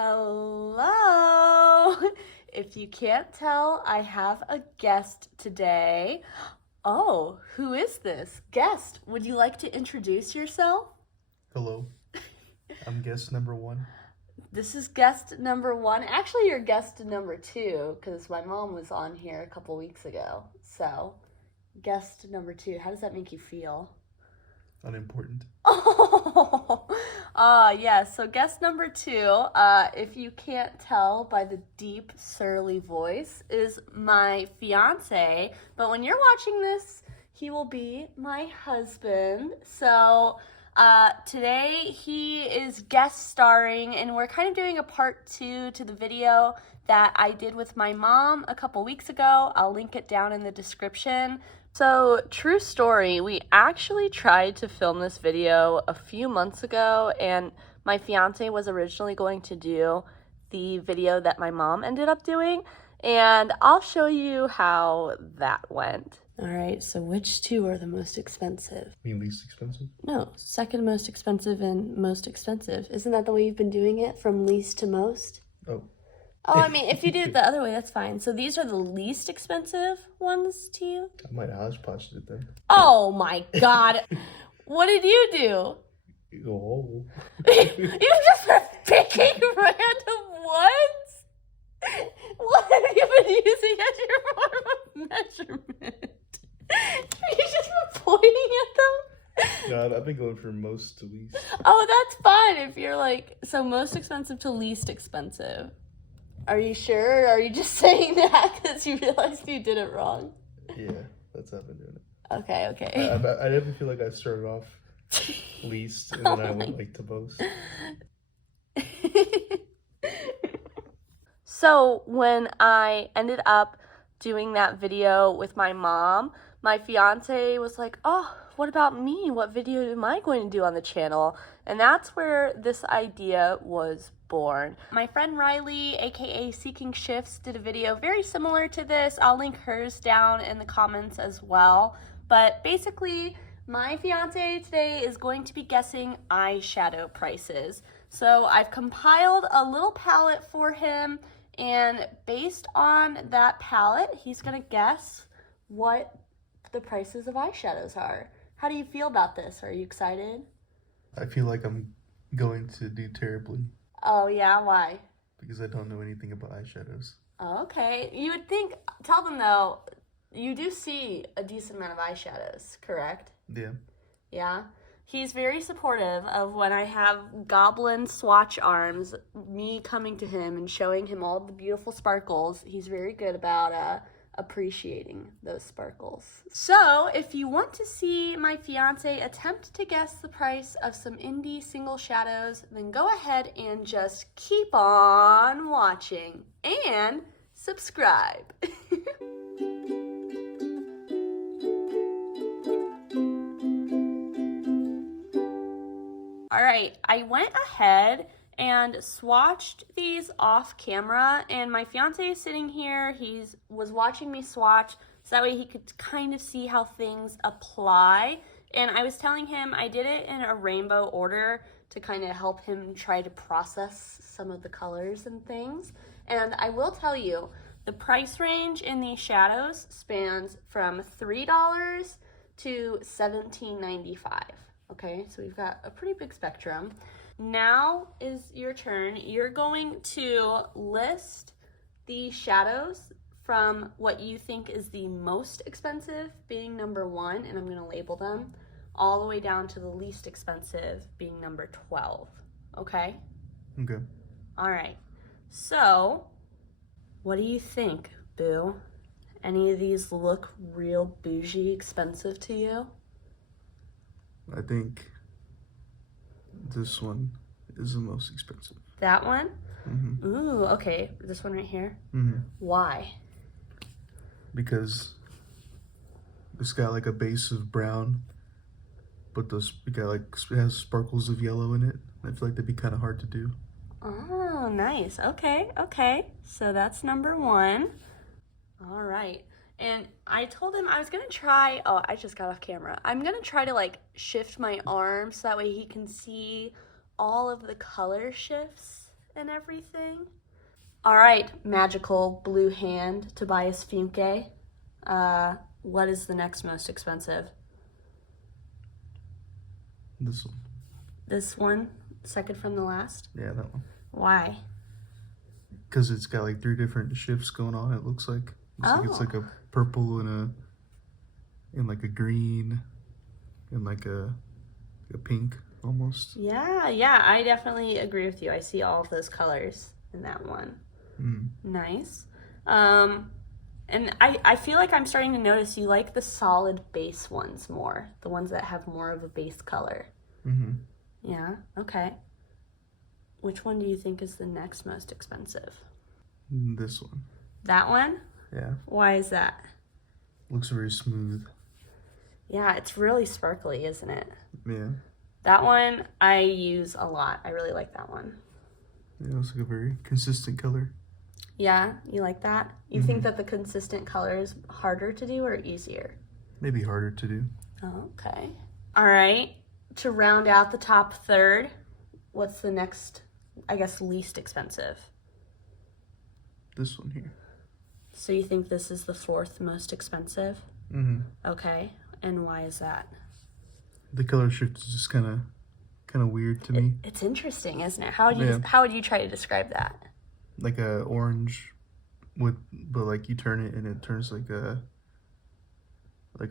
Hello! If you can't tell, I have a guest today. Oh, who is this? Guest, would you like to introduce yourself? Hello, I'm guest number one. This is guest number one. Actually, you're guest number two, because my mom was on here a couple weeks ago. So, guest number two, how does that make you feel? Unimportant. Oh, yes. So guest number two, if you can't tell by the deep, surly voice, is my fiance. But when you're watching this, he will be my husband. So today he is guest starring, and we're kind of doing a part 2 to the video that I did with my mom a couple weeks ago. I'll link it down in the description. So, true story, we actually tried to film this video a few months ago, and my fiance was originally going to do the video that my mom ended up doing, and I'll show you how that went. All right, so which two are the most expensive? You mean least expensive? No, second most expensive and most expensive. Isn't that the way you've been doing it, from least to most? Oh. Oh, I mean, if you do it the other way, that's fine. So these are the least expensive ones to you? I might hodgepodge it then. Oh my god. What did you do? Oh. You just were picking random ones? What have you been using as your form of measurement? You just were pointing at them? God, I've been going from most to least. Oh, that's fine if you're like, so most expensive to least expensive. Are you sure, or are you just saying that because you realized you did it wrong? Yeah, that's how I've been doing it. Okay. I definitely feel like I started off least, and then I went like to most. So when I ended up doing that video with my mom, my fiance was like, oh, what about me? What video am I going to do on the channel? And that's where this idea was born. My friend Riley, aka Seeking Shifts, did a video very similar to this. I'll link hers down in the comments as well. But basically, my fiance today is going to be guessing eyeshadow prices. So I've compiled a little palette for him, and based on that palette, he's gonna guess what the prices of eyeshadows are. How do you feel about this? Are you excited? I feel like I'm going to do terribly. Oh yeah, why? Because I don't know anything about eyeshadows. Oh, okay. You would think, tell them though, you do see a decent amount of eyeshadows, correct? Yeah. Yeah? He's very supportive of when I have goblin swatch arms, me coming to him and showing him all the beautiful sparkles. He's very good about appreciating those sparkles. So, if you want to see my fiance attempt to guess the price of some indie single shadows, then go ahead and just keep on watching and subscribe. All right, I went ahead and swatched these off camera, and my fiance is sitting here. He was watching me swatch, so that way he could kind of see how things apply. And I was telling him I did it in a rainbow order to kind of help him try to process some of the colors and things. And I will tell you, the price range in these shadows spans from $3 to $17.95. Okay, so we've got a pretty big spectrum. Now is your turn. You're going to list the shadows from what you think is the most expensive, being number 1, and I'm going to label them, all the way down to the least expensive, being number 12. Okay? Okay. All right. So, what do you think, boo? Any of these look real bougie expensive to you? I think this one is the most expensive. That one? Mm-hmm. Ooh, okay. This one right here? Mm-hmm. Why? Because it's got like a base of brown, but it has sparkles of yellow in it. I feel like that'd be kind of hard to do. Oh, nice. Okay. So that's number 1. All right. And I told him I was going to try, oh, I just got off camera. I'm going to try to like shift my arm so that way he can see all of the color shifts and everything. All right, magical blue hand, Tobias Funke. What is the next most expensive? This one. This one, second from the last? Yeah, that one. Why? Because it's got like 3 different shifts going on. It looks like it's like a purple and like a green and like a pink almost. Yeah, I definitely agree with you. I see all of those colors in that one. Nice. And I feel like I'm starting to notice you like the solid base ones more, the ones that have more of a base color. Yeah, okay. Which one do you think is the next most expensive? This one. That one? Yeah. Why is that? Looks very smooth. Yeah, it's really sparkly, isn't it? Yeah. That one I use a lot. I really like that one. Yeah, it's like a very consistent color. Yeah, you like that? You think that the consistent color is harder to do or easier? Maybe harder to do. Oh, okay. All right. To round out the top third, what's the next, I guess, least expensive? This one here. So you think this is the fourth most expensive? Okay. And why is that? The color shift is just kind of weird to me. It's interesting, isn't it? How would you try to describe that? Like a orange but like you turn it and it turns like a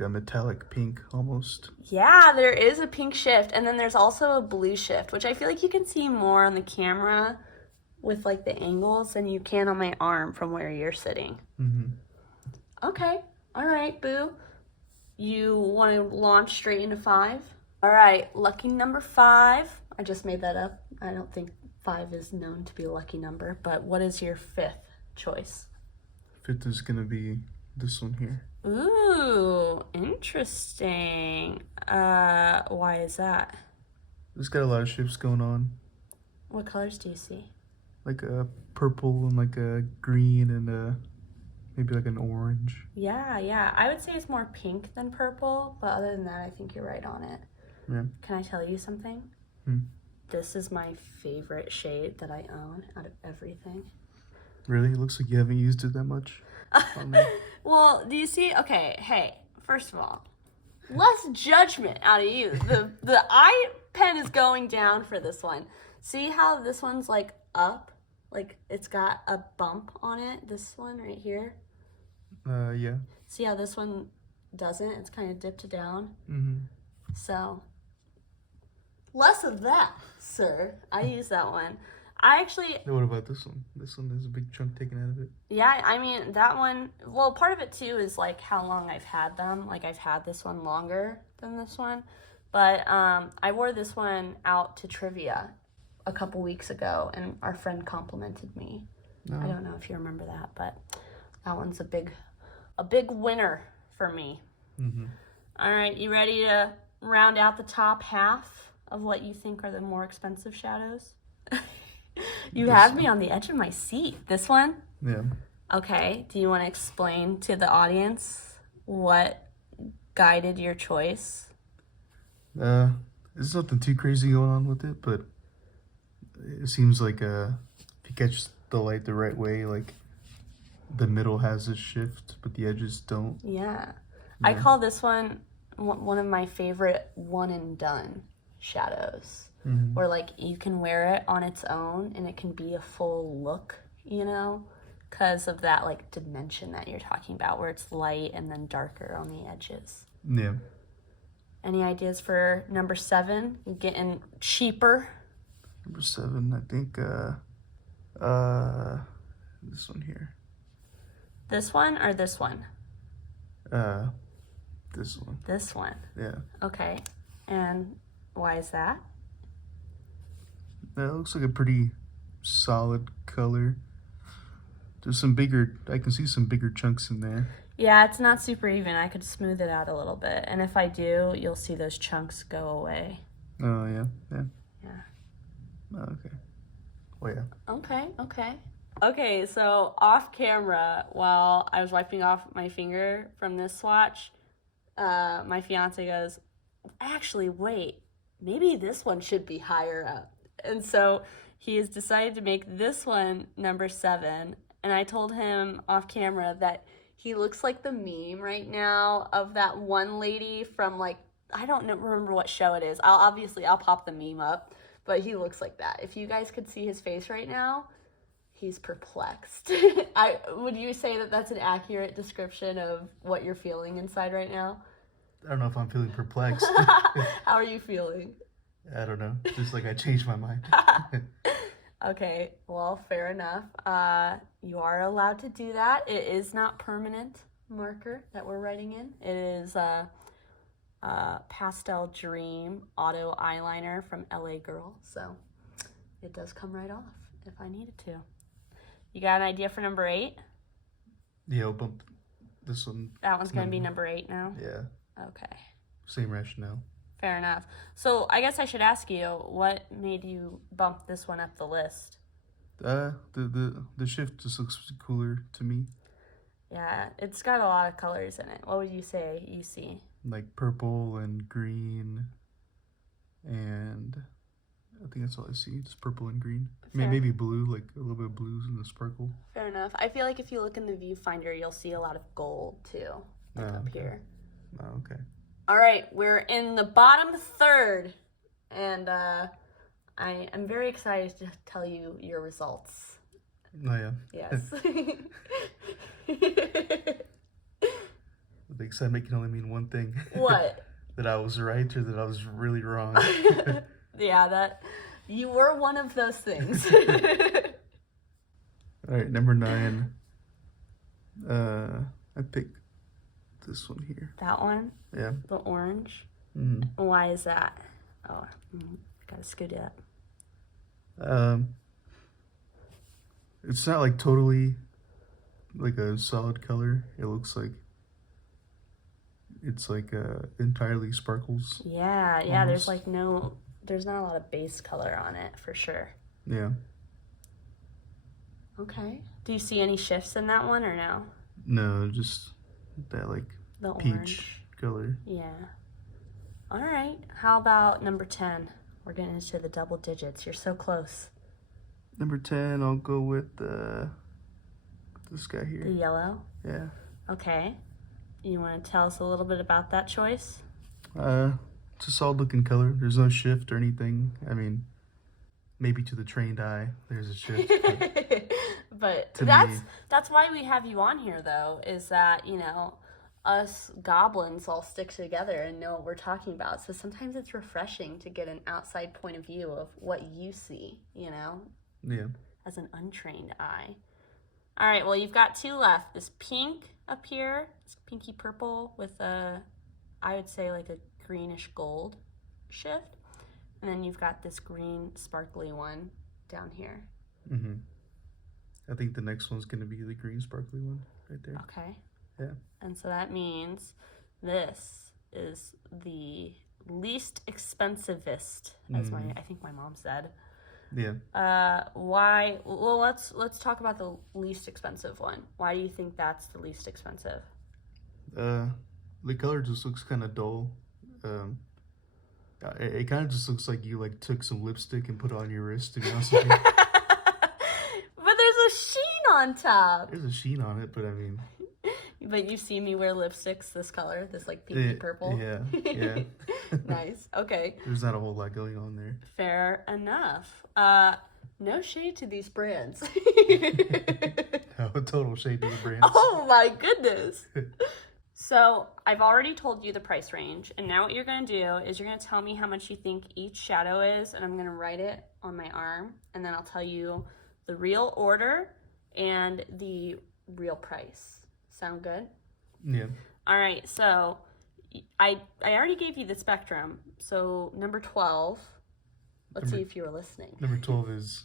metallic pink almost. Yeah, there is a pink shift, and then there's also a blue shift, which I feel like you can see more on the camera with like the angles than you can on my arm from where you're sitting. Okay. All right, Boo. You want to launch straight into 5? All right, lucky number 5. I just made that up. I don't think 5 is known to be a lucky number, but what is your 5th choice? 5th is gonna be this one here. Ooh, interesting. Why is that? It's got a lot of shifts going on. What colors do you see? Like a purple and like a green and maybe like an orange. Yeah. I would say it's more pink than purple, but other than that, I think you're right on it. Yeah. Can I tell you something? This is my favorite shade that I own out of everything. Really? It looks like you haven't used it that much. Well, do you see? Okay, hey, first of all, less judgment out of you. The eye pen is going down for this one. See how this one's like up? Like it's got a bump on it, this one right here? Yeah. See how this one doesn't? It's kind of dipped down. So, less of that, sir. I use that one. I actually... What about this one? This one has a big chunk taken out of it. Yeah, I mean, that one... Well, part of it, too, is, like, how long I've had them. Like, I've had this one longer than this one. But I wore this one out to trivia a couple weeks ago, and our friend complimented me. No. I don't know if you remember that, but that one's a big winner for me. All right, you ready to round out the top half of what you think are the more expensive shadows? You have me on the edge of my seat. This one? Yeah. Okay. Do you want to explain to the audience what guided your choice? There's nothing too crazy going on with it, but it seems like if you catch the light the right way, like the middle has a shift, but the edges don't. Yeah. I call this one of my favorite one and done shadows. Where like you can wear it on its own and it can be a full look, you know, because of that like dimension that you're talking about where it's light and then darker on the edges. Yeah. Any ideas for number 7? Getting cheaper. Number 7, I think this one here. This one or this one? This one. This one. Yeah. Okay. And why is that? That looks like a pretty solid color. There's I can see some bigger chunks in there. Yeah, it's not super even. I could smooth it out a little bit. And if I do, you'll see those chunks go away. Oh, yeah. Yeah. Oh, okay. Oh, yeah. Okay, so off camera, while I was wiping off my finger from this swatch, my fiance goes, actually, wait, maybe this one should be higher up. And so he has decided to make this one number 7. And I told him off camera that he looks like the meme right now of that one lady from like, I don't remember what show it is. I'll pop the meme up, but he looks like that. If you guys could see his face right now, he's perplexed. Would you say that that's an accurate description of what you're feeling inside right now? I don't know if I'm feeling perplexed. How are you feeling? I don't know. Just like I changed my mind. Okay, well, fair enough. You are allowed to do that. It is not permanent marker that we're writing in. It is Pastel Dream Auto Eyeliner from LA Girl. So it does come right off if I needed to. You got an idea for number 8? Yeah, I'll bump this one. That one's going to be number 8 now? Yeah. Okay. Same rationale. Fair enough. So I guess I should ask you, what made you bump this one up the list? The shift just looks cooler to me. Yeah, it's got a lot of colors in it. What would you say you see? Like purple and green, and I think that's all I see. Just purple and green. Maybe blue, like a little bit of blues in the sparkle. Fair enough. I feel like if you look in the viewfinder, you'll see a lot of gold too, like up here. Oh, okay. All right, we're in the bottom third, and I'm very excited to tell you your results. Oh, yeah. Yes. The excitement can only mean one thing. What? That I was right or that I was really wrong. Yeah, that you were one of those things. All right, number 9. I picked this one here. That one? Yeah. The orange? Mm-hmm. Why is that? Oh, gotta scoot it up. It's not like totally like a solid color. It looks like it's like entirely sparkles. Yeah, almost. There's not a lot of base color on it for sure. Yeah. Okay. Do you see any shifts in that one or no? No, just that like The peach orange. color. Yeah. All right. How about number 10? We're getting into the double digits. You're so close. Number 10, I'll go with this guy The here. yellow? Yeah. Okay. You want to tell us a little bit about that choice? It's a solid looking color. There's no shift or anything. I mean, maybe to the trained eye, there's a shift. But To that's why we have you on here, though, is that, us goblins all stick together and know what we're talking about. So sometimes it's refreshing to get an outside point of view of what you see, Yeah. as an untrained eye. All right, well, you've got 2 left. This pink up here, this pinky purple with I would say like a greenish gold shift. And then you've got this green sparkly one down here. Mm-hmm. I think the next one's going to be the green sparkly one right there. Okay. Yeah. And so that means this is the least expensivest, as I think my mom said. Yeah. Why? Well, let's talk about the least expensive one. Why do you think that's the least expensive? The color just looks kind of dull. It kind of just looks like you like took some lipstick and put it on your wrist, to be honest with you. But there's a sheen on top. There's a sheen on it, but I mean. But you've seen me wear lipsticks this color, this like pinky purple. Yeah. Nice. Okay. There's not a whole lot going on there. Fair enough. No shade to these brands. No, total shade to the brands. Oh my goodness. So I've already told you the price range, and now what you're going to do is you're going to tell me how much you think each shadow is, and I'm going to write it on my arm, and then I'll tell you the real order and the real price. Sound good? Yeah. All right, so I already gave you the spectrum. So number 12, let's see if you were listening. Number 12 is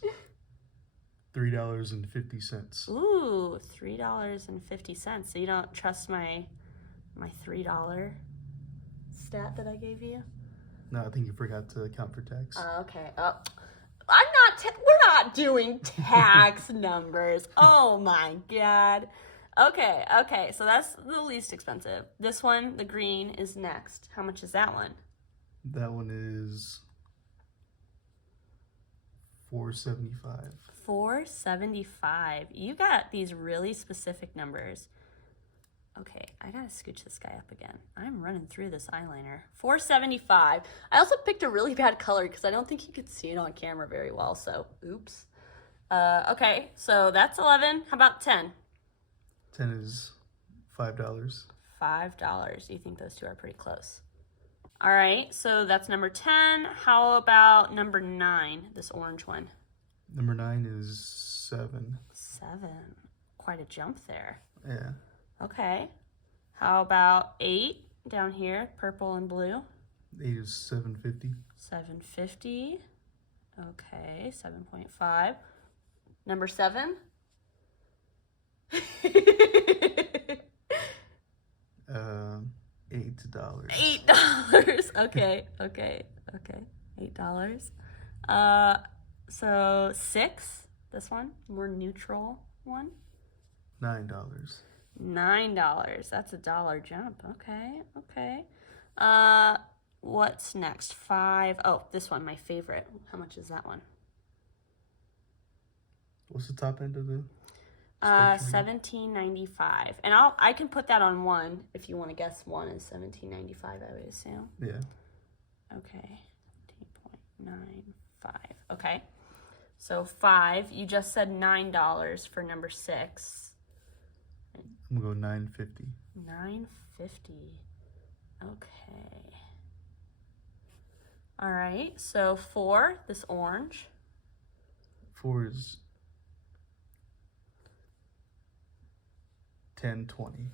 $3.50. Ooh, $3.50. So you don't trust my $3 stat that I gave you? No, I think you forgot to account for tax. Okay. We're not doing tax numbers. Oh my God. Okay. So that's the least expensive. This one, the green, is next. How much is that one? That one is $4.75. $4.75. You got these really specific numbers. Okay, I gotta scooch this guy up again. I'm running through this eyeliner. $4.75. I also picked a really bad color because I don't think you could see it on camera very well, so oops. Okay, so that's 11. How about 10? 10 is $5. $5. You think those two are pretty close? All right, so that's number 10. How about number 9, this orange one? Number 9 is 7. 7. Quite a jump there. Yeah. Okay. How about 8 down here, purple and blue? 8 is $7.50. $7.50. Okay, 7.5. Number 7? $8. $8. Okay. $8. So 6, this one, more neutral one. $9. $9. That's a dollar jump. Okay. What's next? 5. Oh, this one, my favorite. How much is that one? What's the top end of the $17.95. And I can put that on 1 if you want to guess 1 is $17.95, I would assume. Yeah. Okay. 10.95. Okay. So 5. You just said $9 for number 6. I'm gonna go $9.50. $9.50. Okay. All right. So 4, this orange. 4 is $10.20.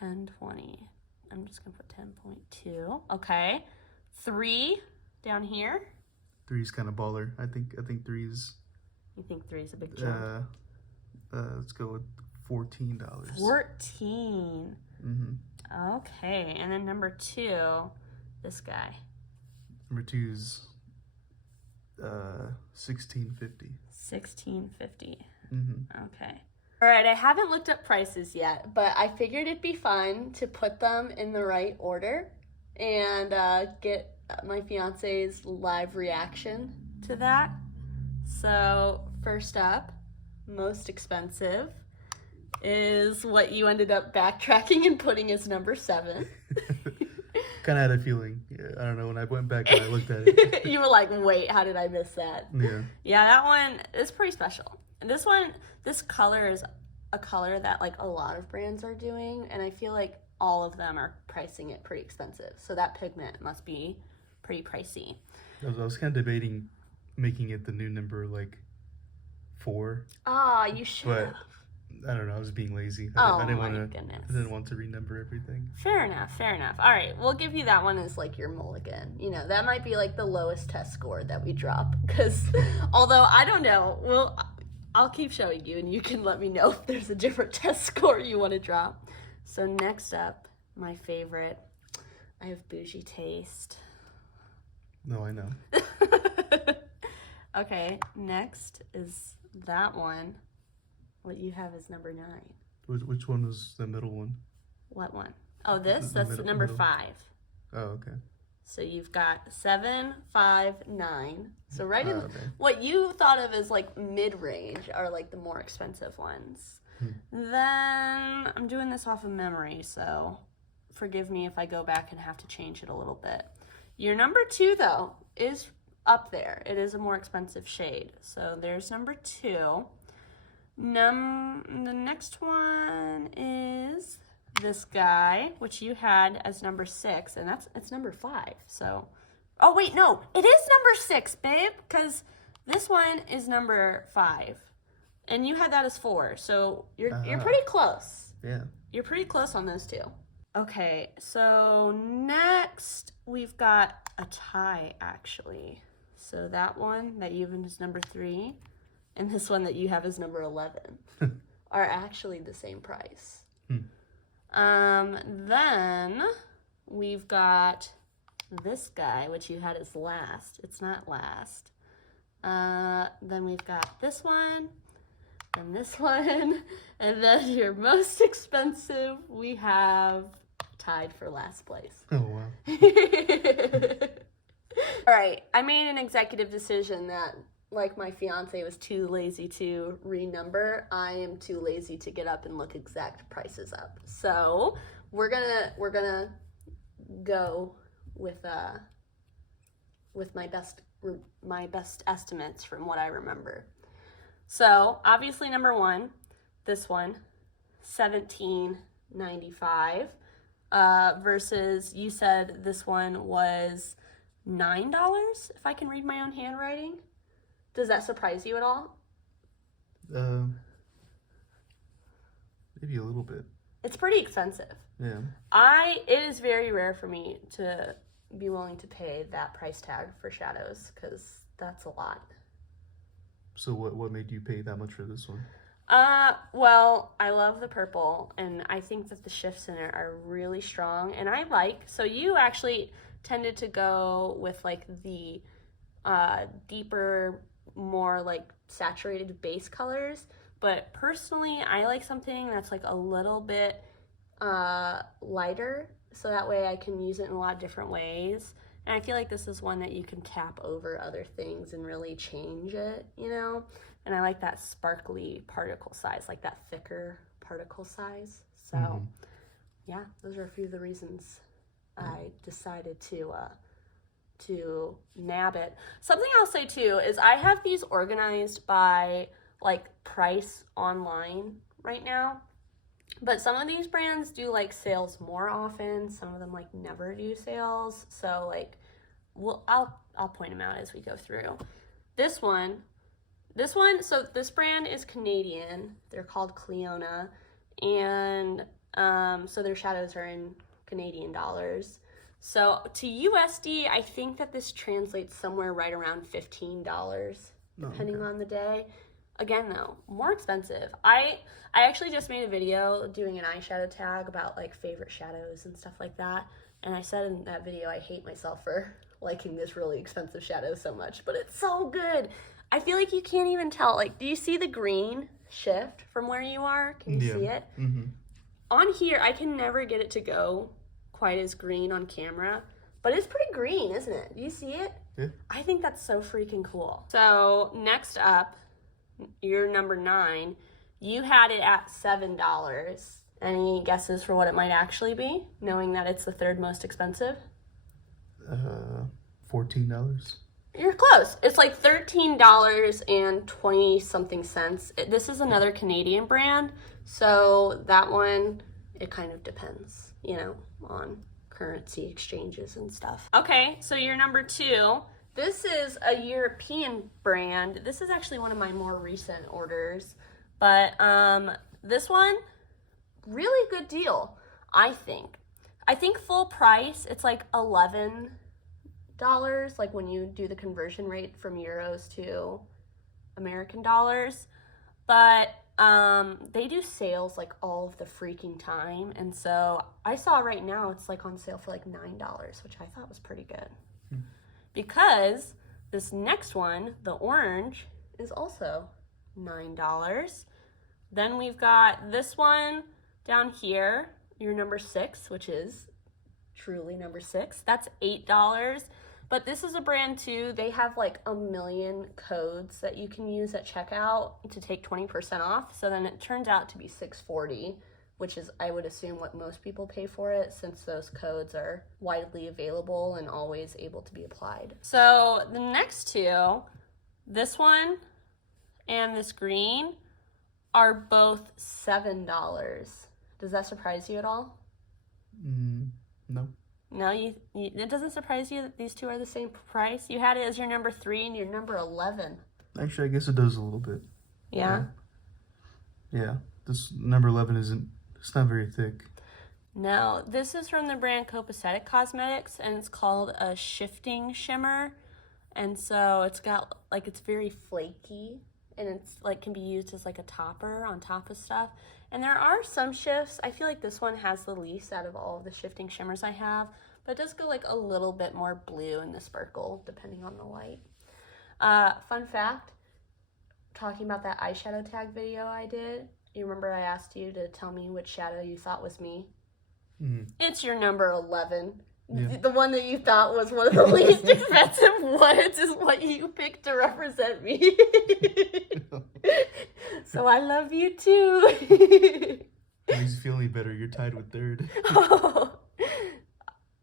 $10.20. I'm just gonna put 10.2. Okay. 3 down here. 3 is kind of baller. I think 3 is. You think 3 is a big jump? Let's go with $14. 14. Mm-hmm. Okay, and then number 2, this guy. Number 2 is $16.50. $16.50. Mm-hmm. Okay. All right, I haven't looked up prices yet, but I figured it'd be fun to put them in the right order and get my fiance's live reaction to that. So first up, most expensive is what you ended up backtracking and putting as number 7. Kind of had a feeling. Yeah, I don't know. When I went back and I looked at it. You were like, wait, how did I miss that? Yeah. Yeah, that one is pretty special. And this color is a color that like a lot of brands are doing. And I feel like all of them are pricing it pretty expensive. So that pigment must be pretty pricey. I was kind of debating making it the new number like 4. Ah, you should. But I don't know. I was being lazy. Oh I didn't my want to. goodness. I didn't want to renumber everything. Fair enough. All right, we'll give you that one as like your mulligan. You know, that might be like the lowest test score that we drop. Because although I don't know, I'll keep showing you and you can let me know if there's a different test score you want to drop. So next up, my favorite. I have bougie taste. No, I know. Okay, next is that one. What you have is number 9. Which one was the middle one? What one? Oh, this? The That's number 5. Oh, okay. So you've got 7, 5, 9. So right in Okay. what you thought of as like mid-range are like the more expensive ones. Then I'm doing this off of memory, so forgive me if I go back and have to change it a little bit. Your number 2 though is up there. It is a more expensive shade. So there's number 2. The next one is this guy, which you had as number 6, and it's number 5. So, oh wait, no, it is number 6, babe, because this one is number 5, and you had that as 4. So you're pretty close. Yeah. You're pretty close on those 2. Okay, so next we've got a tie actually. So that one that you have as number 3. And this one that you have as number 11 are actually the same price. Then we've got this guy, which you had as last. It's not last. Then we've got this one, and this one, and then your most expensive we have tied for last place. Oh, wow. All right, I made an executive decision that like my fiance was too lazy to renumber, I am too lazy to get up and look exact prices up. So we're gonna go with my best estimates from what I remember. So obviously number one, this one, $17.95, versus you said this one was $9, if I can read my own handwriting. Does that surprise you at all? Maybe a little bit. It's pretty expensive. Yeah. It is very rare for me to be willing to pay that price tag for shadows, because that's a lot. So what made you pay that much for this one? Well, I love the purple, and I think that the shifts in it are really strong, and so you actually tended to go with like the deeper, more like saturated base colors, but personally I like something that's like a little bit lighter, so that way I can use it in a lot of different ways. And I feel like this is one that you can tap over other things and really change it, you know? And I like that sparkly particle size, like that thicker particle size. So yeah, those are a few of the reasons I decided to nab it. Something I'll say too is I have these organized by like price online right now, but some of these brands do like sales more often. Some of them like never do sales. So like, I'll point them out as we go through. This one, so this brand is Canadian. They're called Cleona, and so their shadows are in Canadian dollars. So to USD, I think that this translates somewhere right around $15, depending on the day. Again, though, more expensive. I actually just made a video doing an eyeshadow tag about like favorite shadows and stuff like that. And I said in that video, I hate myself for liking this really expensive shadow so much, but it's so good. I feel like you can't even tell. Like, do you see the green shift from where you are? Can you see it? Mm-hmm. On here, I can never get it to go quite as green on camera, but it's pretty green, isn't it? Do you see it? Yeah. I think that's so freaking cool. So next up, your number 9, you had it at $7. Any guesses for what it might actually be, knowing that it's the third most expensive? $14. You're close. It's like $13.20 something. This is another Canadian brand, so that one, it kind of depends, you know, on currency exchanges and stuff. Okay, so your number 2. This is a European brand. This is actually one of my more recent orders, but this one, really good deal, I think. I think full price, it's like $11, like when you do the conversion rate from euros to American dollars. But they do sales like all of the freaking time, and so I saw right now it's like on sale for like $9, which I thought was pretty good. Because this next one, the orange, is also $9. Then we've got this one down here, your number 6, which is truly number 6. That's $8. But this is a brand too. They have like a million codes that you can use at checkout to take 20% off. So then it turns out to be $6.40, which is, I would assume, what most people pay for it, since those codes are widely available and always able to be applied. So the next two, this one and this green, are both $7. Does that surprise you at all? No. No, it doesn't surprise you that these two are the same price? You had it as your number 3 and your number 11. Actually, I guess it does a little bit. Yeah? Yeah. This number 11 it's not very thick. No, this is from the brand Copacetic Cosmetics, and it's called a shifting shimmer. And so it's got, like, it's very flaky, and it's, like, can be used as, like, a topper on top of stuff. And there are some shifts. I feel like this one has the least out of all of the shifting shimmers I have, but it does go, like, a little bit more blue in the sparkle, depending on the light. Fun fact, talking about that eyeshadow tag video I did, you remember I asked you to tell me which shadow you thought was me? It's your number 11. Yeah. The one that you thought was one of the least expensive ones is what you picked to represent me. So I love you too. It makes you feel any better. You're tied with third. Oh.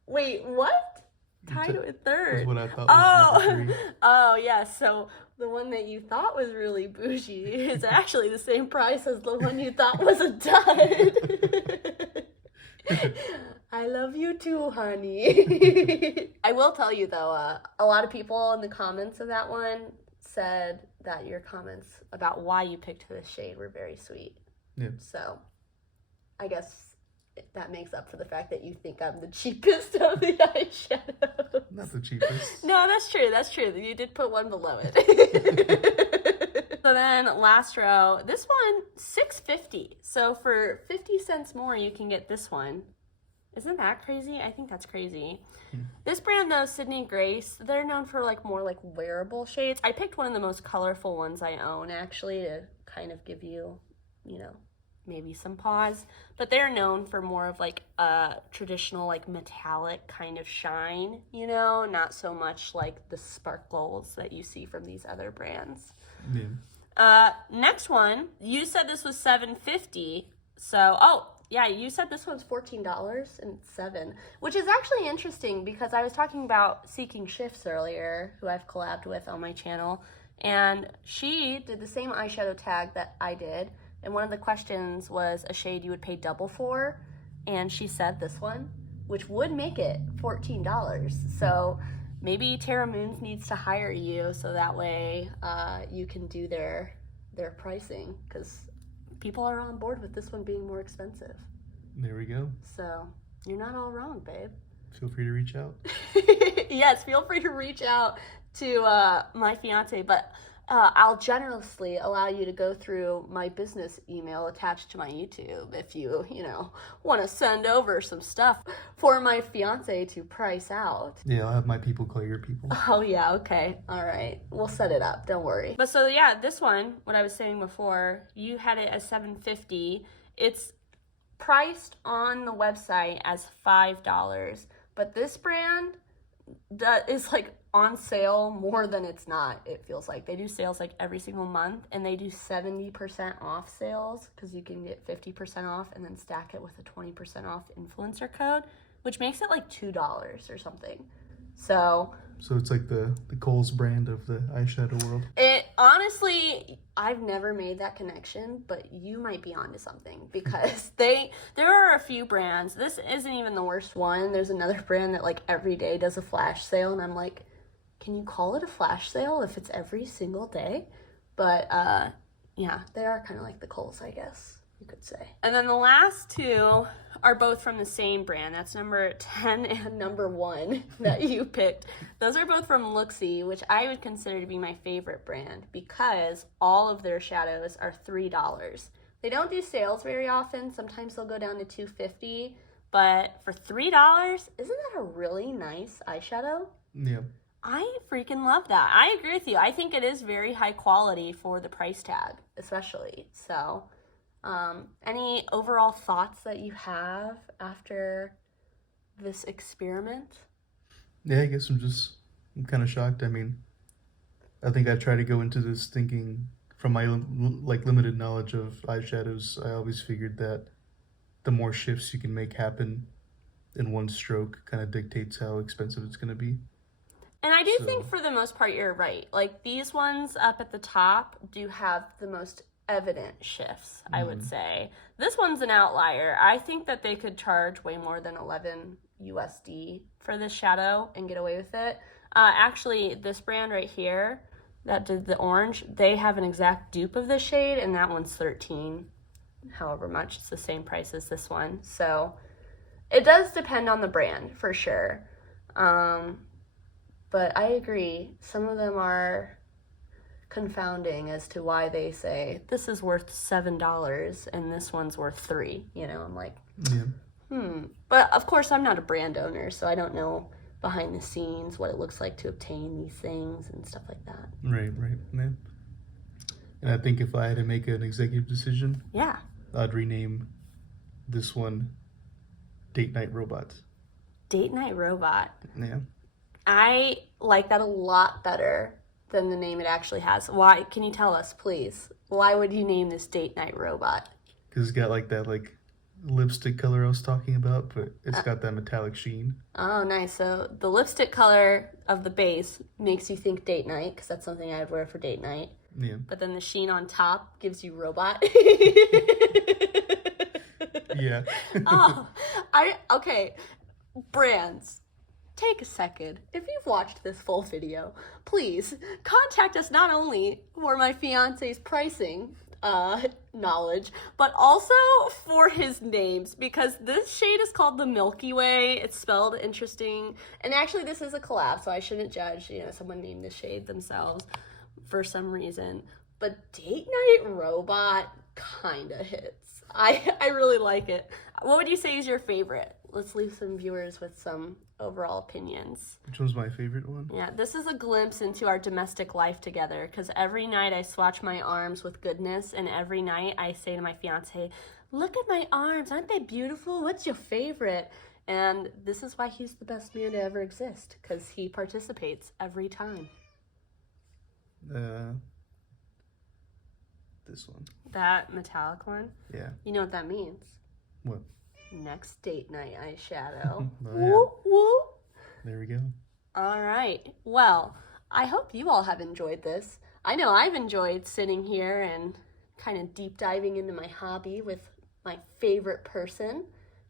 Wait, what? Tied with third? Was what I thought was number 3. Oh, yeah. So the one that you thought was really bougie is actually the same price as the one you thought was a dud. I love you too, honey. I will tell you though, a lot of people in the comments of that one said that your comments about why you picked this shade were very sweet. Yeah. So I guess that makes up for the fact that you think I'm the cheapest of the eyeshadows. Not the cheapest. No, that's true. That's true. You did put one below it. So then last row, this one, $6.50. So for 50 cents more, you can get this one. Isn't that crazy? I think that's crazy. This brand though, Sydney Grace, they're known for like more like wearable shades. I picked one of the most colorful ones I own actually to kind of give you, you know, maybe some pause. But they're known for more of like a traditional like metallic kind of shine, you know, not so much like the sparkles that you see from these other brands. Yeah. Next one, you said this was $7.50. So, oh, yeah, you said this one's $14.07, which is actually interesting because I was talking about Seeking Shifts earlier, who I've collabed with on my channel, and she did the same eyeshadow tag that I did, and one of the questions was a shade you would pay double for, and she said this one, which would make it $14. So maybe Terra Moons needs to hire you so that way you can do their pricing, because people are on board with this one being more expensive. There we go. So you're not all wrong, babe. Feel free to reach out. Yes, feel free to reach out to my fiance, but I'll generously allow you to go through my business email attached to my YouTube if you want to send over some stuff for my fiance to price out. Yeah, I'll have my people call your people. Oh yeah, okay. All right. We'll set it up. Don't worry. But so yeah, this one, what I was saying before, you had it as $7.50. It's priced on the website as $5, but this brand is like on sale more than it's not. It feels like they do sales like every single month, and they do 70% off sales because you can get 50% off and then stack it with a 20% off influencer code, which makes it like $2 or something. So it's like the Kohl's brand of the eyeshadow world. It honestly, I've never made that connection, but you might be onto something because there are a few brands. This isn't even the worst one. There's another brand that like every day does a flash sale, and I'm like, can you call it a flash sale if it's every single day? But yeah, they are kind of like the Kohl's, I guess you could say. And then the last two are both from the same brand. That's number 10 and number 1 that you picked. Those are both from Looksy, which I would consider to be my favorite brand because all of their shadows are $3. They don't do sales very often. Sometimes they'll go down to $2.50, but for $3, isn't that a really nice eyeshadow? Yeah. I freaking love that. I agree with you. I think it is very high quality for the price tag, especially. So, any overall thoughts that you have after this experiment? Yeah, I guess I'm kind of shocked. I mean, I think I try to go into this thinking from my limited knowledge of eyeshadows. I always figured that the more shifts you can make happen in one stroke kind of dictates how expensive it's going to be. And I do think for the most part you're right. Like these ones up at the top do have the most evident shifts, I would say. This one's an outlier. I think that they could charge way more than 11 USD for this shadow and get away with it. Actually, this brand right here that did the orange, they have an exact dupe of this shade, and that one's 13. However much, it's the same price as this one. So it does depend on the brand for sure. But I agree, some of them are confounding as to why they say this is worth $7 and this one's worth $3. I'm like, But of course, I'm not a brand owner, so I don't know behind the scenes what it looks like to obtain these things and stuff like that. Right, man. And I think if I had to make an executive decision, I'd rename this one Date Night Robots. Date night robot. Yeah. I like that a lot better than the name it actually has. Why? Can you tell us, please? Why would you name this date night robot? Because it's got like that like lipstick color I was talking about, but it's got that metallic sheen. Oh, nice. So the lipstick color of the base makes you think date night, because that's something I'd wear for date night. Yeah. But then the sheen on top gives you robot. Yeah. Okay. Brands, take a second. If you've watched this full video, please contact us not only for my fiance's pricing knowledge, but also for his names, because this shade is called the Milky Way. It's spelled interesting, and actually this is a collab, so I shouldn't judge, someone named the shade themselves for some reason. But Date Night Robot kinda hits. I really like it. What would you say is your favorite? Let's leave some viewers with some overall opinions. Which one's my favorite one? Yeah, this is a glimpse into our domestic life together, because every night I swatch my arms with goodness, and every night I say to my fiance, look at my arms, aren't they beautiful? What's your favorite? And this is why he's the best man to ever exist, because he participates every time. This one. That metallic one? Yeah. You know what that means? What? Next date night eyeshadow. Oh, yeah. Woo, woo. There we go. All right. Well, I hope you all have enjoyed this. I know I've enjoyed sitting here and kind of deep diving into my hobby with my favorite person.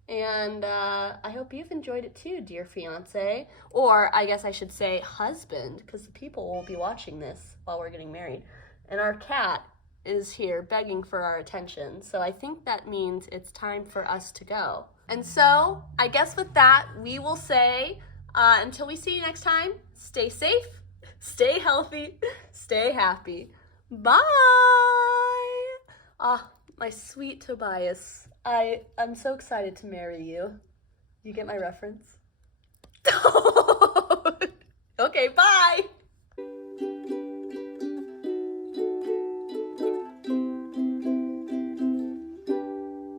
And I hope you've enjoyed it too, dear fiance. Or I guess I should say husband, because the people will be watching this while we're getting married. And our cat is here begging for our attention. So I think that means it's time for us to go. And so I guess with that, we will say, until we see you next time, stay safe, stay healthy, stay happy. Bye! My sweet Tobias. I'm so excited to marry you. You get my reference? Okay, bye!